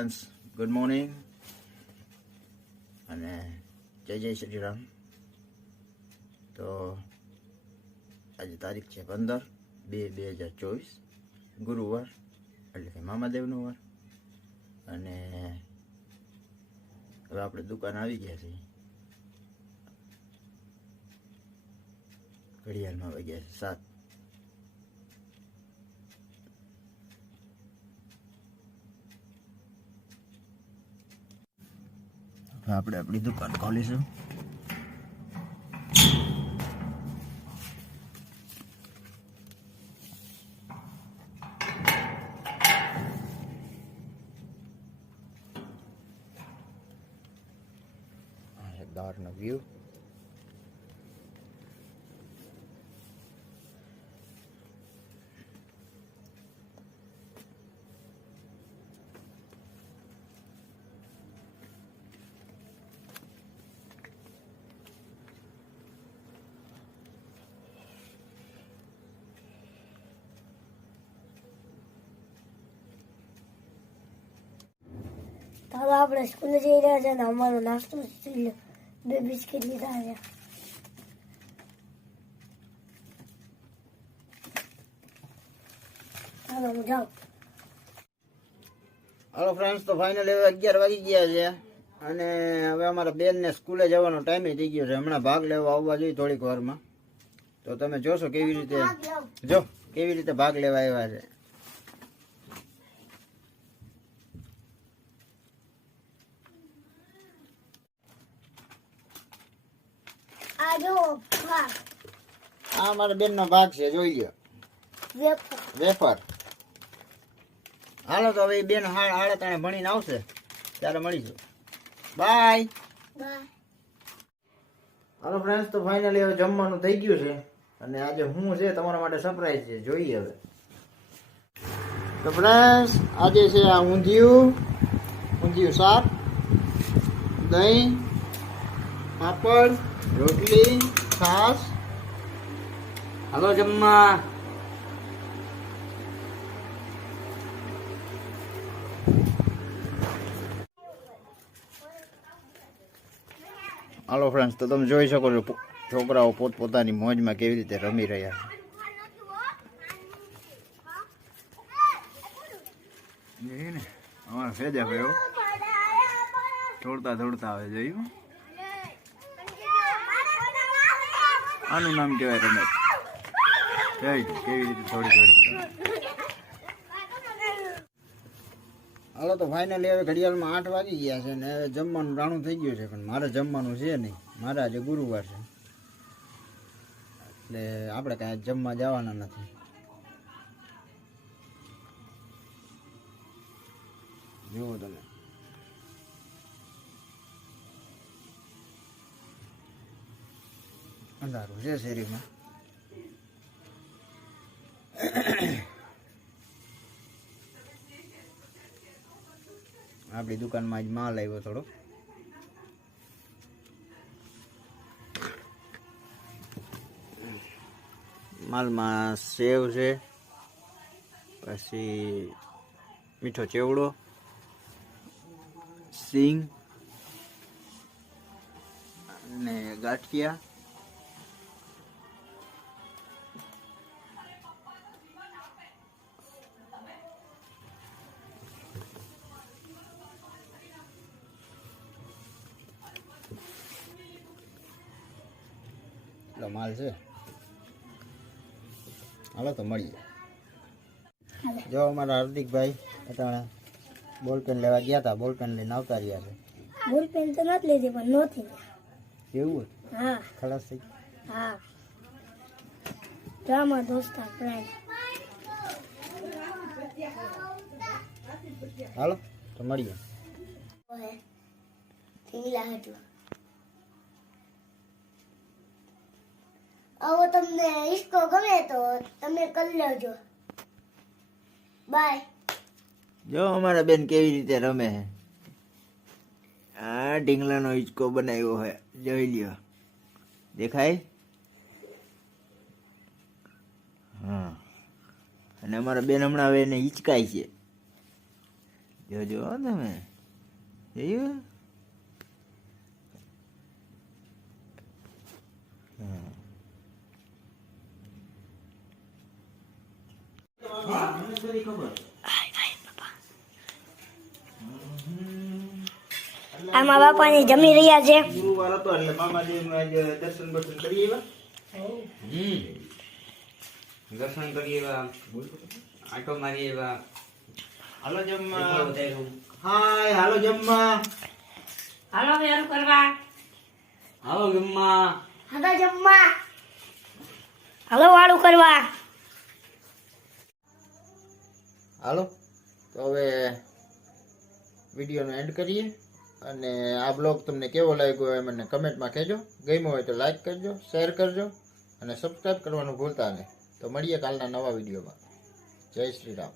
Friends, good morning અને જય શ્રી રામ. તો આજે તારીખ છે 15/2/2024, ગુરુવાર, એટલે કે મામાદેવનો વાર. અને હવે આપણે દુકાન આવી ગયા છીએ. ઘડિયાળમાં વાગ્યા છે 7. આપણે આપણી દુકાન ખોલીશું. બહારનો વ્યૂ. હવે આપણે સ્કૂલે જઈ રહ્યા છે ને અમારો નાસ્તો 2 બિસ્કિટ લીધા છે. હાલો હું જાઉં. હાલો ફ્રેન્ડ્સ, તો ફાઇનલી હવે 11 વાગી ગયા છે અને હવે અમારા બેનને સ્કૂલે જવાનો ટાઈમ થઈ ગયો છે. હમણાં ભાગ લેવા આવવા જોઈએ થોડીક વારમાં. તો તમે જોશો કેવી રીતે ભાગ લેવા આવ્યા છે. આ મારા બેનનો ભાગ છે, જોઈ લ્યો. વેફર. હાલો તો હવે બેન 8:30 ભણીને આવશે ત્યારે મળીશું. બાય. હાલો ફ્રેન્ડ્સ, તો ફાઇનલી હવે જમવાનું થઈ ગયું છે અને આજે હું છે તમારા માટે સરપ્રાઈઝ છે, જોઈએ હવે. તો ફ્રેન્ડ્સ, આજે છે આ ઊંધિયું શાક, દહીં, પાપડ, રોટલી, છાશ. હાલો જમવા. હાલો ફ્રેન્ડ્સ, તો તમે જોઈ શકો છો છોકરાઓ પોતપોતાની મોજમાં કેવી રીતે રમી રહ્યા છે. ને અમારા ફેજા ભાઈઓ દોડતા આવે, જોયું? આનું નામ કહેવાય રમત. કેવી રીતે થોડી. હાલો તો ફાઇનલી હવે ઘડિયાળમાં 8 વાગી ગયા છે ને હવે જમવાનું રાણું થઈ ગયું છે, પણ મારે જમવાનું છે નહીં. મારે આજે ગુરુવાર છે એટલે આપણે કાંઈ જમવા જવાના નથી. જુઓ તમે, અંધારું છે શેરીમાં. આપણી દુકાનમાં જ માલ આવ્યો થોડો. માલમાં સેવ છે, પછી મીઠો ચેવડો, સિંગ અને ગાંઠિયા, માલ છે. હાલો તો મળીએ. જો અમારા હાર્દિકભાઈ અટાણે બોલપેન લેવા ગયા હતા, બોલપેન લઈને આવતા રહ્યા છે. બોલપેન તો નથી લીધી પણ નહોતી. એવું? હા. ખલાસ થઈ? હા. Drama દોસ્તા friend. હાલો તો મળીએ. આવો તમને હિસ્કો ગમે તો તમે કરી લેજો. બાય. જો અમારા બેન કેવી રીતે રમે છે. આ ઢીંગલાનો હિંચકો બનાવ્યો હોય, જોઈ લ્યો. દેખાય? હા. અને અમારા બેન હમણાં હવે એને હિંચકાય છે. જોજો હો તમે જોયું આમાં બાપાને જમી રહ્યા છે. ગુરુવાર હતો એટલે મામાદેવનું આજે દર્શન બર્શન કરી આવ્યા. દર્શન કરીએ આટો મારીએ હાલો જમવા. હાય હાલો જમવા. હાલો વેરું કરવા હાલો ગમ્મા હાલો જમવા. હાલો વાળું કરવા. હાલો તો હવે વિડીયોનો એન્ડ કરીએ અને આ બ્લોગ તમને કેવો લાગ્યો એ મને કમેન્ટમાં કહેજો. ગમ્યો હોય તો લાઈક કરજો, શેર કરજો અને સબસ્ક્રાઈબ કરવાનું ભૂલતા નહીં. તો મળીએ કાલના નવા વિડીયોમાં. જય શ્રી રામ.